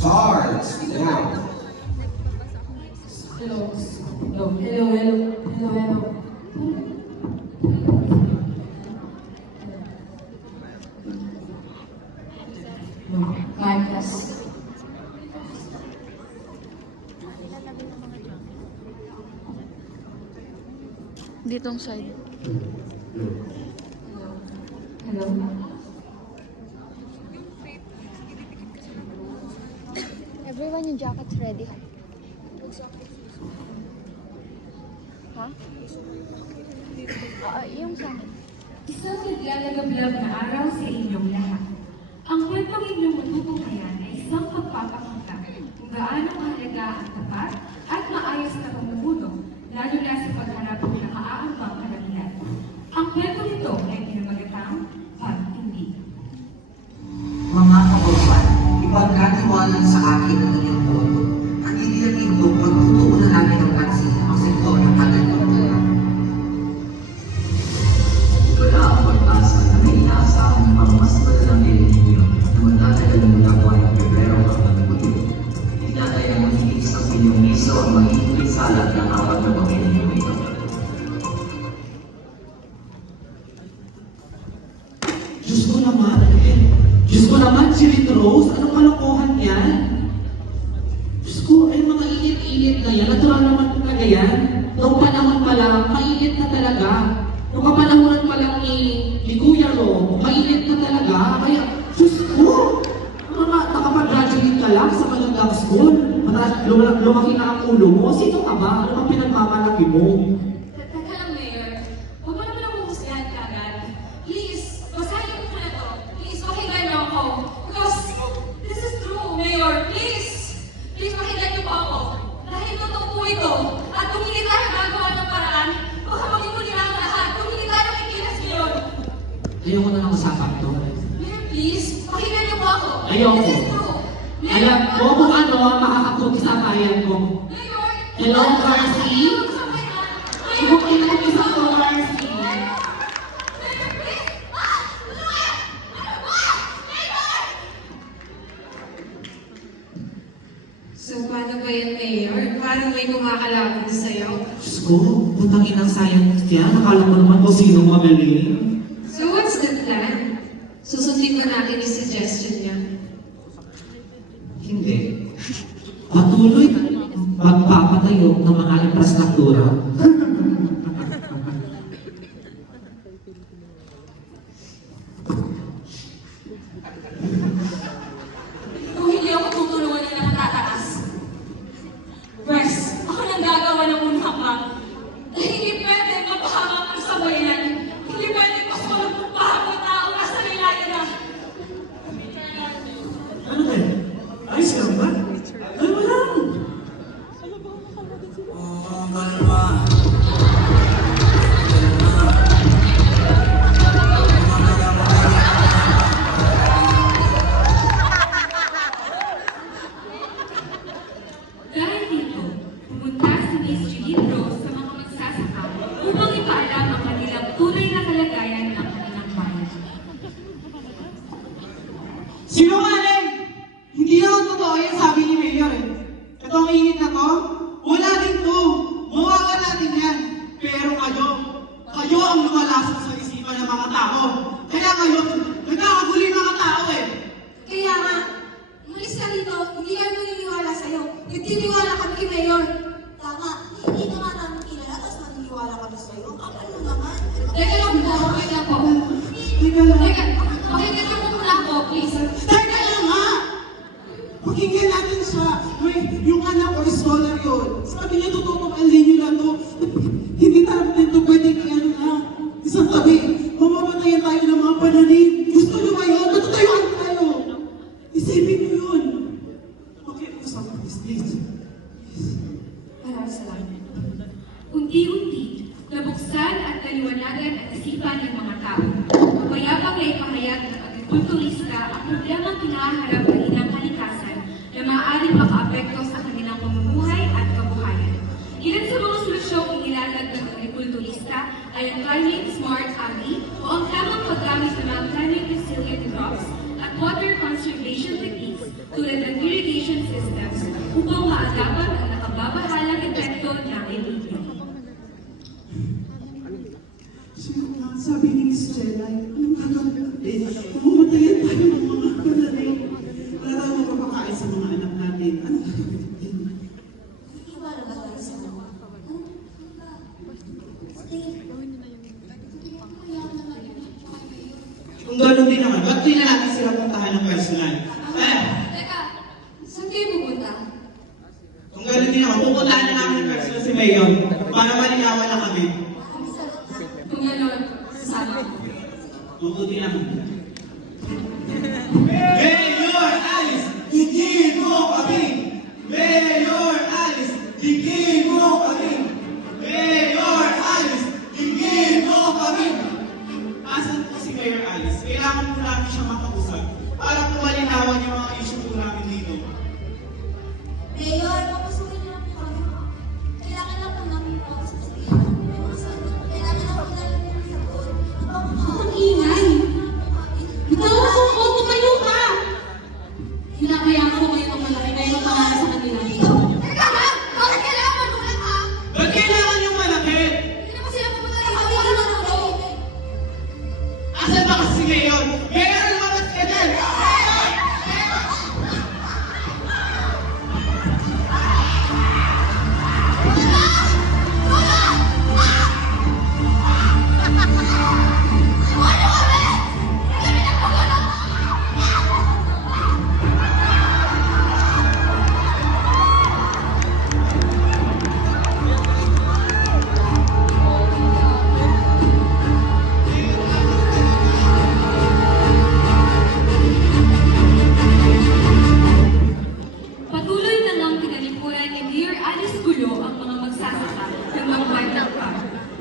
Starts now. Hello. Hello. Marcus. Ditong side. Hello. Everyone, yung jacket's ready. Ha? Yung sa amin. Isang naglalagablab na araw sa inyong lahat. Ang kwentong inyong matutunghayan ay isang pagpapakita kung gaano kahalaga ang tapat at maayos na pamumuno, lalo na sa pagharap ng nakaaambang kalamitan. Ang kwento nito ay pinamagatang pagtindig. Mga kababayan, ipagkatiwanan sa akin ang inyong boto. Ang hindi naging tungkol, tutuunan namin ng pansin ang sektor ng pagkakultura. Wala ang pag-asa na may inaasahan ng mga mas malalang ninyo na magtatagal mula buwan ng Pebrero hanggang Hulyo. Itinataya ng higit sa pilyong piso ang magiging salat ng 4 na pamilyong ito. Diyos ko naman, si Rit Rose, anong kalokohan yan? Diyos ko, ay mga init-init na yan, natural naman talaga yan. Noong panahon pa lang, mainit na talaga. Noong kapanahonan pa lang ni Kuya Ro, mainit na talaga. Kaya, Diyos ko, mga nakapag-graduate ka lang sa magandang school. Lumaki na ang ulo mo. Sino ka ba? Ano bang pinagmamalaki mo? Teka lang, Mayor. Huwag mo naman akong husgahan kaagad. Please, basahin mo na to. Please, pakinggan niyo ako. Because this is true, Mayor. Please! Please, pakinggan niyo po ako. Dahil totoo po ito. At kung hindi tayo gagawa ng paraan, baka maging muli na ang lahat. Kung hindi tayo kikilas ngayon. Ayoko na ng usapan to. Mayor, please, pakinggan niyo po ako. Ayoko. This is true. Mayor, Alam mo kung ano ang makakaputi sa bayan ko. Mayor! Hello, Garci? Subukin mo isa ko, Garci. So, paano ba yan, Mayor? Parang may kumakalapit sa'yo. Diyos ko, putang inang science yan. Akala mo naman kung sino magaling. So, what's the plan? Susundin ba natin yung suggestion niya? Hindi. Patuloy magpapatayo ng mga infrastruktura. Kung hindi ako tutulungan na nakatataas, Pwes, ako nang gagawa ng unang hakbang. Dahil hindi pwede magpahamak ang sabayan. Hindi pwede pasulog ng pahamang tao na sa nilayan na. Ano ba? Ayos ka ba? Ay, wala. Dahil dito, pumunta si Miss Juliet Rose sa mga magsasaka upang ipaalam ang kanilang tunay na kalagayan ng kanilang bayan. Sinungaling! Hindi naman totoo yan, sabi ni Mayor eh. Ito ang init na to, wala din to. Mawawala din yan. Pero kayo ang lumalasok sa isipan ng mga tao. Kaya kayo, nagkakaguli ng mga tao eh. Kaya nga, umalis ka dito, hindi kami maniniwala sa'yo. Nagtiniwala kami kay Mayor. Tama, hindi ka nga namin kilala, tapos maniniwala kami sa'yo. Ang kapal mo naman. Teka lang po, teka lang po. Teka lang. Teka, pakinggan niyo po muna ako, please. Teka lang ha! Pakinggan natin siya. Yung anak ko, scholar yun. Sabi niya, totoo ang linyo na to. Hindi natin to pwedeng ano na. Isang tabi, mamamatayan tayo ng mga pananim. Gusto niyo ba yun? Matutayuan tayo. Isipin niyo yun. Okay, usap ko, please. Maraming salamat. Unti-unti, nabuksan at naliwanagan ang isipan ng mga tao. Mayabang na ipahayag ng agrikulturista ang problemang kinaharap ng ilang kalikasan na maaaring makaapekto sa kanilang pamumuhay at kabuhayan. Ilan sa mga solusyong inilatag ng agrikulturista ay ang climate smart agri o ang tamang paggamit ng mga climate resilient crops at water conservation techniques tulad ng irrigation systems upang maagapan ang nakababahalang epekto ng El Nino. Sabi ni Miss Jelay, anong gagawin natin? Mamamatayan tayo ng mga pananay. Wala tayo mapapakain sa mga anak natin. Anong gagawin natin? Iwala ba tayo sa mga? Kung gano'n din naman, ba't di na natin sila puntahan ng personal? Teka, saan kayo pupunta? Kung gano'n din naman, pupuntahan na namin ng personal si Mayon para malinawan na kami. Kung gano'n, sasama ko. Mabuti naman. Mayor Alice, higin mo kami! Mayor Alice, higin mo kami! Mayor Alice, higin mo kami! Asan po si Mayor Alice? Kailangan po namin siya makausap para po malinawan yung mga issue po namin dito. Mayor, papusukin niyo lang po kami. Kailangan lang po namin pausap sa iyo. Kailangan lang po namin yung sagot. Ang ingay! Bitaw ko ko, tumayo ka! Hinakayaan ko kayo ng malaki kayo ng pangalan sa kanila. Teka ha! Bakit kailangan magulat ha? Ba't kailangan yung malaki? Hindi naman sila pupunta ng kami. Hindi naman ako. Asan ba kasi si Mayor? Mayor, lumabas ka dyan! Patuloy na ngang tinalikuran ni Mayor Alice Gulo ang mga magsasaka ng mga batang pa.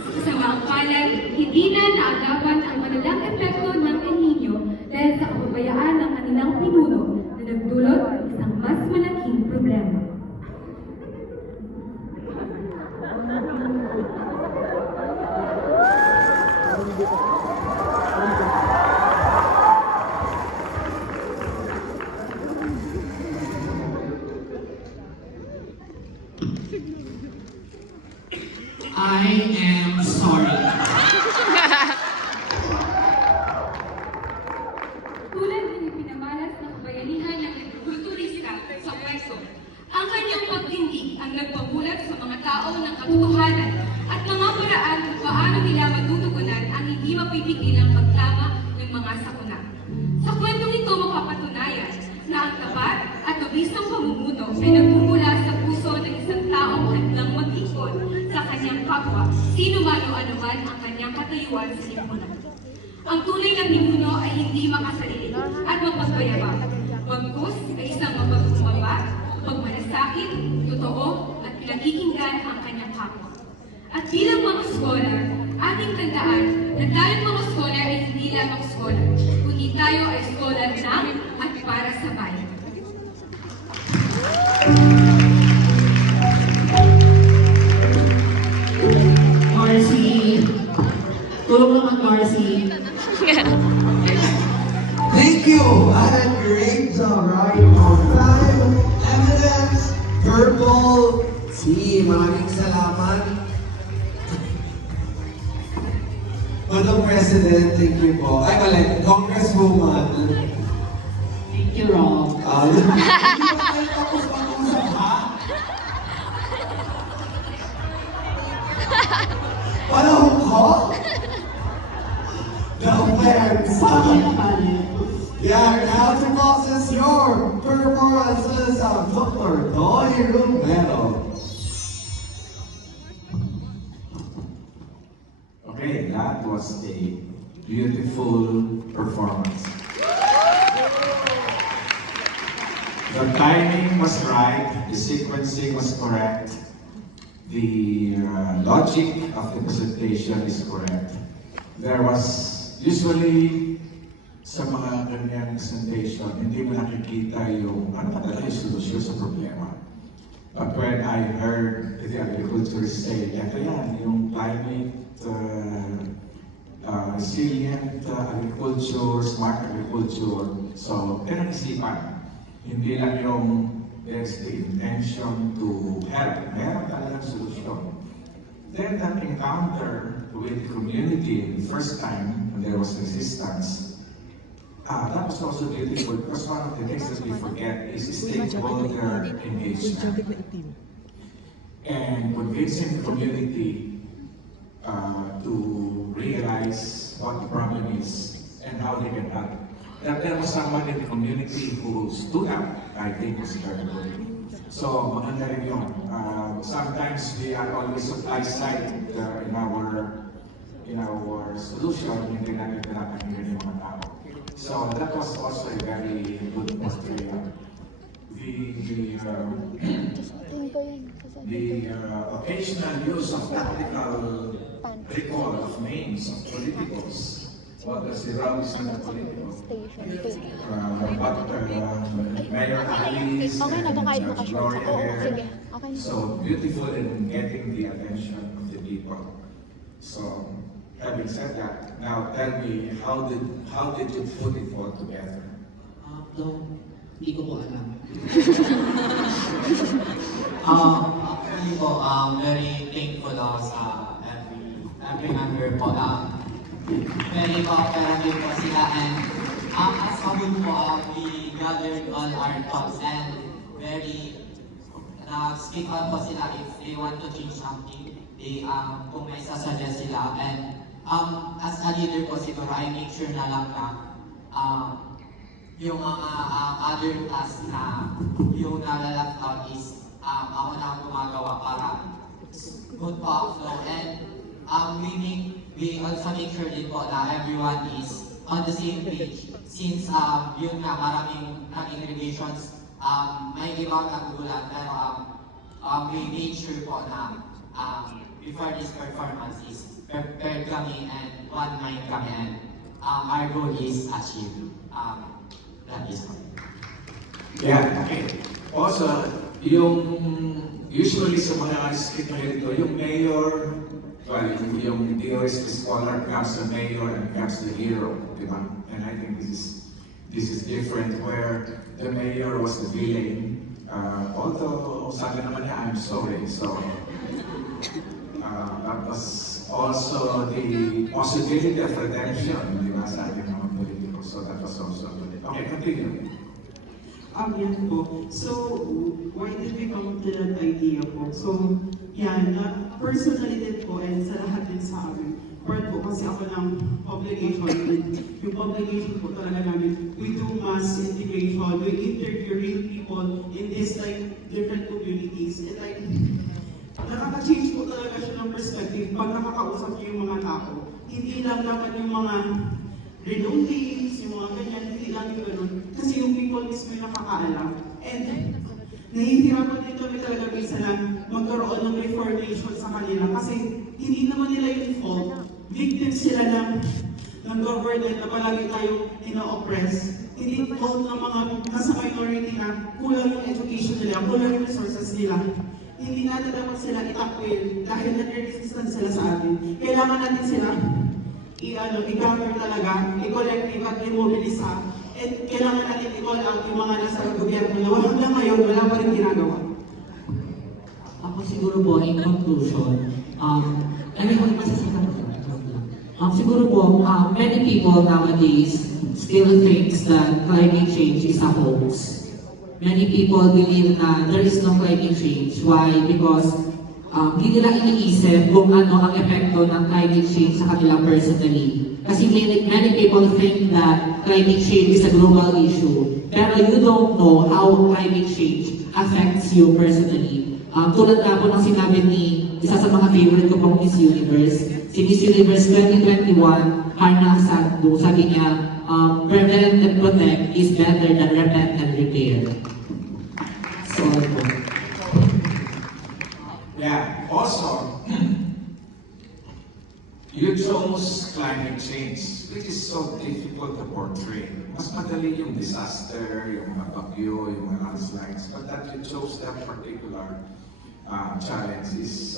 Sa kasamang palad, hindi na naagapan ang malalang epekto ng El Nino dahil sa kapabayaan ng kanilang pinuno na nagdulot ng isang mas malaking problema. I am sorry. Tulad ng ipinamalas ng kabayanihan ng kulturista sa pwesto, ang kanyang pagtindig ang nagpabulat sa mga tao ng katotohanan at mga paraan kung paano nila matutugunan ang hindi mapipigilang pagtama ng mga sakuna. Sa kwentong ito mapapatunayan na ang tapat at mabisang pamumuno ay nagmumula sa puso ng isang taong handang mag-ikot sa kanyang kapwa, sino man o anuman ang kanyang katayuan sa lipunan. Ang tunay na ninuno ay hindi makasarili at mapagpayabang. Bagkus ay isang mapagkumbaba, pagmalasakit, totoo at pinakikinggan ang kanyang kapwa. At bilang mga scholar, ating tandaan na tayong mga scholar ay hindi lamang scholar, kundi tayo ay scholar ng at para sa bayan. Marcy. Tulong naman, Marcy. Thank you! At great job, right? On time, evidence, purple team. Maraming salamat. Madam President, thank you po. Ay, mali, Congresswoman. Thank you, Rob. Hindi pa tayo tapos mag-usap, ha? Panahon ko? The offense. Yeah, now to process your performances of Dr. Doy Romero. Okay, that was a beautiful performance. The timing was right, the sequencing was correct, the logic of the presentation is correct. There was usually sa mga ganyang presentation, hindi mo nakikita yung ano talaga yung solusyon sa problema. But when I heard the agriculturist say, ito yan, yung climate resilient agriculture, smart agriculture. So, pinag-isipan. Hindi lang yung help. Meron talagang solusyon. Then that encounter with the community, the first time when there was resistance, that was also beautiful because one of the things that we forget is stakeholder engagement. And convincing the community to realize what the problem is and how they can help. That there was someone in the community who stood up, I think was very good. So, maganda rin yun. Sometimes we are always supply side in our solution, hindi natin pinapakinggan yung mga tao. So, that was also a very good portrayal. The occasional use of tactical recall of names of politicals. What does the Robinson of politicals? Mayor Alice and Gloria there. So beautiful in getting the attention of the people. So having said that, now tell me, how did you put it all together? Hindi ko po alam. Actually po, very thankful ako sa every member po. Very cooperative po sila, and as a group po, we gathered all our thoughts and very speak out po sila if they want to change something. They, kung may sasuggest sila, and as a leader po siguro, I make sure na lang na yung mga other tasks na yung nalalap out is ako na ang gumagawa para good po ang flow. And we also make sure din po na everyone is on the same page. Since yun nga, maraming revisions, may ibang nagugulan, pero we made sure po na before this performance is prepared kami and one mind kami, and our goal is achieved. That is all. Yeah, okay. Also, usually sa mga skit na ito, yung mayor, well, yung DOS scholar comes the mayor and comes the hero, di ba? And I think this is different where the mayor was the villain. Although, sabi naman niya, I'm sorry. So, that was also the possibility of redemption, di ba, sa ating mga politiko. So that was also good. Okay, continue. Yan po. So, why did we come to that idea po? So, yan, personally din po, and sa lahat din sa amin, part po kasi ako ng publication, yung publication po talaga namin, we do mass integration, we interview real people in this like different communities, and like, nakaka-change po talaga siya ng perspective pag nakakausap niyo yung mga tao. Hindi lang naman yung mga renowned, yung mga ganyan, hindi lang yung ganun. Kasi yung people mismo yung nakakaalam. And nahihirapan din kami talaga minsan na magkaroon ng reformation sa kanila kasi hindi naman nila yung fault. Victims sila ng government na palagi tayong ina-oppress. Hindi fault ng mga nasa minority na kulang yung education nila, kulang yung resources nila. Hindi natin dapat sila itakwil dahil nag-resistance sila sa atin. Kailangan natin sila i-gather talaga, i-collective at i-mobilize. And kailangan natin i-call out yung mga nasa gobyerno na hanggang ngayon wala pa rin ginagawa. Ako siguro po, in conclusion, siguro po, many people nowadays still thinks that climate change is a hoax. Many people believe na there is no climate change. Why? Because hindi nila iniisip kung ano ang epekto ng climate change sa kanila personally. Kasi many people think that climate change is a global issue. Pero you don't know how climate change affects you personally. Tulad nga po ng sinabi ni isa sa mga favorite ko pong Miss Universe, si Miss Universe 2021, Harna Sandhu, sabi niya, prevent and protect is better than repent and repair. So, Yeah, also, you chose climate change, which is so difficult to portray. Mas madali yung disaster, yung mga bagyo, yung mga landslides, but that you chose that particular challenge is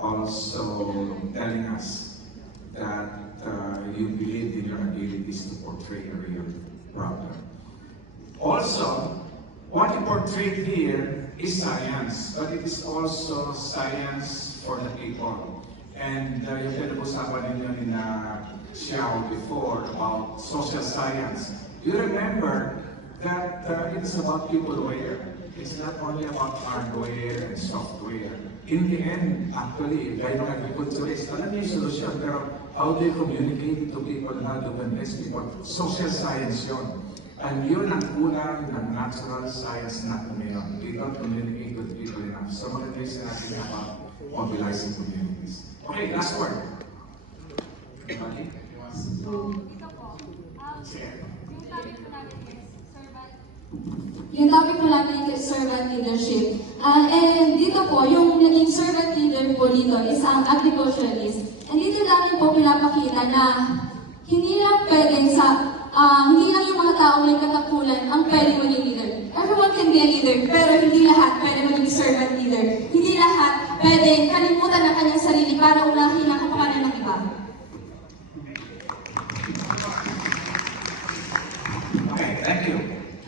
also telling us that you believe in your abilities to portray a real problem. Also, what you portrayed here is science, but it is also science for the people. And yung pinag-usapan ninyo ni Xiao before about social science. You remember that it is about people wear. It's not only about hardware and software. In the end, actually, kayo ng agriculturist, alam niyo yung solusyon, pero how do you communicate to people, how do you convince people? Social science yun. And yun ang kulang ng natural science natin ngayon. We don't communicate with people enough. So maganda yung sinabi about mobilizing communities. Okay, last word. Okay? Yung topic po natin is servant leadership. And dito po, yung naging servant leader po dito is ang agriculturalist. And dito namin po pinapakita na hindi lang pwedeng hindi lang yung mga taong may katangkulan ang pwedeng maging leader. Everyone can be a leader, pero hindi lahat pwede maging servant leader. Hindi lahat pwedeng kalimutan ang kanyang sarili para unahin ang kapakanan ng iba. Okay, thank you.